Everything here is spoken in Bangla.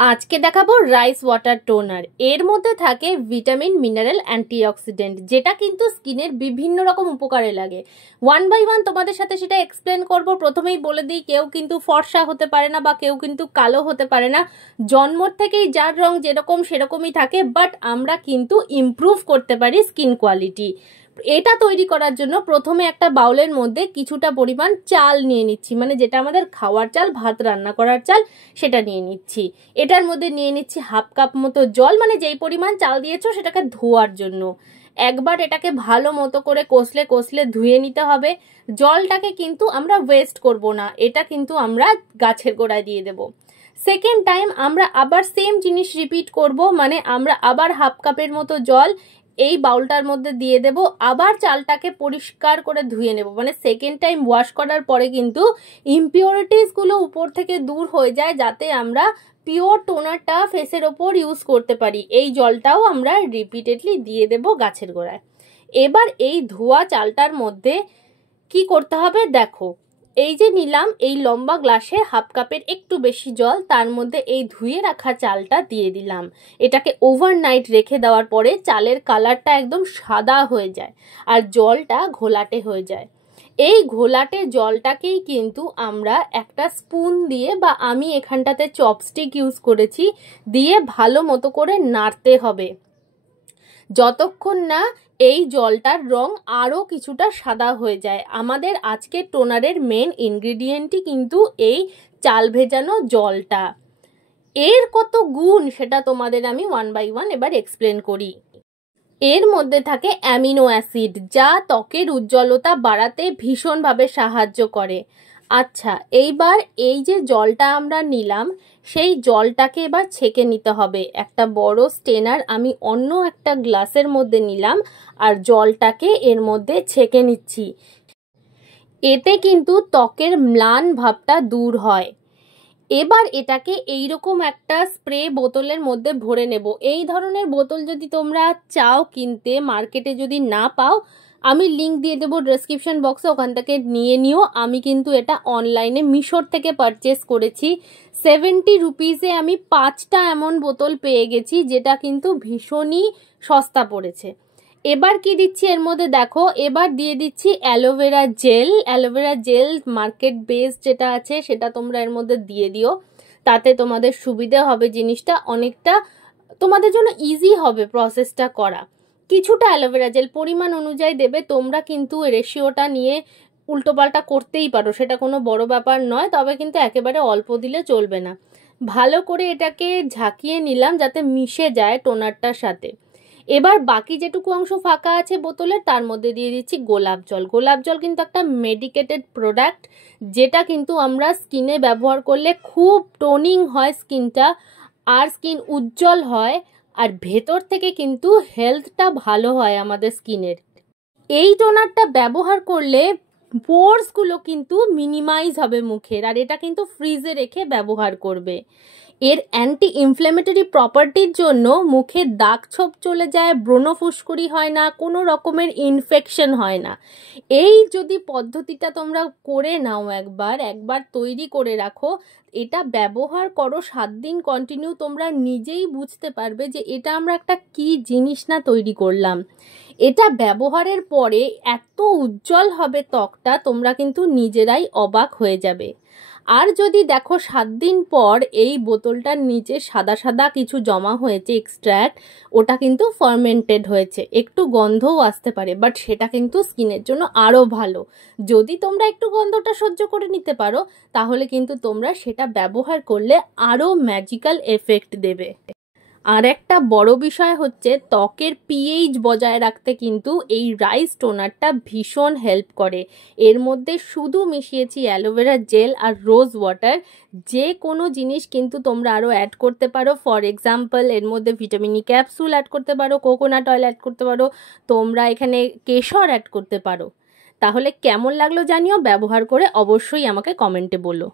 আজকে দেখাবো রাইস ওয়াটার টোনার। এর মধ্যে থাকে ভিটামিন, মিনারেল, অ্যান্টিঅক্সিডেন্ট, যেটা কিন্তু স্কিনের বিভিন্ন রকম উপকারে লাগে। ওয়ান বাই ওয়ান তোমাদের সাথে সেটা এক্সপ্লেন করব। প্রথমেই বলে দিই, কেউ কিন্তু ফর্সা হতে পারে না বা কেউ কিন্তু কালো হতে পারে না। জন্ম থেকেই যার রং যেরকম সেরকমই থাকে, বাট আমরা কিন্তু ইমপ্রুভ করতে পারি স্কিন কোয়ালিটি। এটা তৈরি করার জন্য প্রথমে একটা বাউলের মধ্যে কিছুটা পরিমাণ চাল নিয়ে নিচ্ছি, মানে যেটা আমাদের খাওয়ার চাল, ভাত রান্না করার চাল, সেটা নিয়ে নিচ্ছি। এটার মধ্যে নিয়ে নিচ্ছি হাফ কাপ মতো জল, মানে যেই পরিমাণ চাল দিয়েছো সেটাকে ধোয়ার জন্য। একবার এটাকে ভালো মতো করে কষলে কষলে ধুয়ে নিতে হবে। জলটাকে কিন্তু আমরা ওয়েস্ট করব না, এটা কিন্তু আমরা গাছের গোড়ায় দিয়ে দেব। সেকেন্ড টাইম আমরা আবার সেম জিনিস রিপিট করব, মানে আমরা আবার হাফ কাপের মতো জল এই বাউলটার মধ্যে দিয়ে দেব। আবার চালটাকে পরিষ্কার করে ধুয়ে নেব, মানে সেকেন্ড টাইম ওয়াশ করার পরে কিন্তু ইমপিউরিটিসগুলো উপর থেকে দূর হয়ে যায়, যাতে আমরা পিওর টোনারটা ফেসের ওপর ইউজ করতে পারি। এই জলটাও আমরা রিপিটেডলি দিয়ে দেব গাছের গোড়ায়। এবার এই ধোয়া চালটার মধ্যে কি করতে হবে দেখো, এই যে নিলাম এই লম্বা গ্লাসে হাফ কাপের একটু বেশি জল, তার মধ্যে এই ধুয়ে রাখা চালটা দিয়ে দিলাম। এটাকে ওভারনাইট রেখে দেওয়ার পরে চালের কালারটা একদম সাদা হয়ে যায় আর জলটা ঘোলাটে হয়ে যায়। এই ঘোলাটে জলটাকেই কিন্তু আমরা একটা স্পুন দিয়ে, বা আমি এখানটাতে চপস্টিক ইউজ করেছি, দিয়ে ভালো মতো করে নাড়তে হবে যতক্ষণ না এই জলটার রং আরও কিছুটা সাদা হয়ে যায়। আমাদের আজকের টোনারের মেন ইনগ্রিডিয়েন্টই কিন্তু এই চাল ভেজানো জলটা। এর কত গুণ সেটা তোমাদের আমি ওয়ান বাই ওয়ান এবার এক্সপ্লেন করি। এর মধ্যে থাকে অ্যামিনো অ্যাসিড, যা ত্বকের উজ্জ্বলতা বাড়াতে ভীষণভাবে সাহায্য করে। আচ্ছা, এইবার এই যে জলটা আমরা নিলাম, সেই জলটাকে এবার ছেঁকে নিতে হবে। একটা বড় স্টেনার আমি অন্য একটা গ্লাসের মধ্যে নিলাম আর জলটাকে এর মধ্যে ছেঁকে নিচ্ছি। এতে কিন্তু ত্বকের ম্লান ভাবটা দূর হয়। এবার এটাকে এইরকম একটা স্প্রে বোতলের মধ্যে ভরে নেব। এই ধরনের বোতল যদি তোমরা চাও কিনতে, মার্কেটে যদি না পাও, আমি লিংক দিয়ে দেবো ডেসক্রিপশন বক্সে, ওখান থেকে নিয়ে নিও। আমি কিন্তু এটা অনলাইনে মিশোর থেকে পারচেস করেছি। 70 রুপিসে আমি 5টা এমন বোতল পেয়ে গেছি, যেটা কিন্তু ভীষণই সস্তা পড়েছে। এবার কি দিচ্ছি এর মধ্যে দেখো, এবার দিয়ে দিচ্ছি aloe vera gel. Aloe vera gel market base যেটা আছে সেটা তোমরা এর মধ্যে দিয়ে দিও, তাতে তোমাদের সুবিধে হবে, জিনিসটা অনেকটা তোমাদের জন্য ইজি হবে প্রসেসটা করা। কিছুটা অ্যালোভেরা জেল পরিমাণ অনুযায়ী দেবে, তোমরা কিন্তু রেশিওটা নিয়ে উল্টোপাল্টা করতেই পারো, সেটা কোনো বড় ব্যাপার নয়, তবে কিন্তু একেবারে অল্প দিলে চলবে না। ভালো করে এটাকে ঝাঁকিয়ে নিলাম যাতে মিশে যায় টোনারটার সাথে। এবার বাকি যেটুকু অংশ ফাঁকা আছে বোতলের, তার মধ্যে দিয়ে দিচ্ছি গোলাপ জল। গোলাপ জল কিন্তু একটা মেডিকেটেড প্রোডাক্ট, যেটা কিন্তু আমরা স্কিনে ব্যবহার করলে খুব টোনিং হয় স্কিনটা, আর স্কিন উজ্জ্বল হয়, আর ভেতর থেকে কিন্তু হেলথটা ভালো হয় আমাদের স্কিনের। এই টোনারটা ব্যবহার করলে পোরসগুলো কিন্তু মিনিমাইজ হবে মুখের, আর এটা কিন্তু ফ্রিজে রেখে ব্যবহার করবে। এর অ্যান্টি ইনফ্ল্যামেটরি প্রপার্টির জন্য মুখে দাগ ছোপ চলে যায়, ব্রণ ফুসকুড়ি হয় না, কোনো রকমের ইনফেকশন হয় না। এই যদি পদ্ধতিটা তোমরা করে নাও, একবার তৈরি করে রাখো, এটা ব্যবহার করো 7 দিন কন্টিনিউ, তোমরা নিজেই বুঝতে পারবে যে এটা আমরা একটা কি জিনিস না তৈরি করলাম। এটা ব্যবহারের পরে এত উজ্জ্বল হবে ত্বকটা, তোমরা কিন্তু নিজেরাই অবাক হয়ে যাবে। আর যদি দেখো 7 দিন পর এই বোতলটার নিচে সাদা সাদা কিছু জমা হয়েছে এক্সট্র্যাক্ট, ওটা কিন্তু ফার্মেন্টেড হয়েছে, একটু গন্ধও আসতে পারে, বাট সেটা কিন্তু স্কিনের জন্য আরও ভালো। যদি তোমরা একটু গন্ধটা সহ্য করে নিতে পারো, তাহলে কিন্তু তোমরা সেটা ব্যবহার করলে আরও ম্যাজিক্যাল এফেক্ট দেবে। আর একটা বড় বিষয় হচ্ছে, ত্বকের পিএইচ বজায় রাখতে কিন্তু এই রাইস টোনারটা ভীষণ হেল্প করে। এর মধ্যে শুধু মিশিয়েছি অ্যালোভেরা জেল আর রোজ ওয়াটার। যে কোনো জিনিস কিন্তু তোমরা আরও অ্যাড করতে পারো। ফর এক্সাম্পল, এর মধ্যে ভিটামিন ই ক্যাপসুল অ্যাড করতে পারো, কোকোনাট অয়েল অ্যাড করতে পারো, তোমরা এখানে কেশর অ্যাড করতে পারো। তাহলে কেমন লাগলো জানিও, ব্যবহার করে অবশ্যই আমাকে কমেন্টে বলো।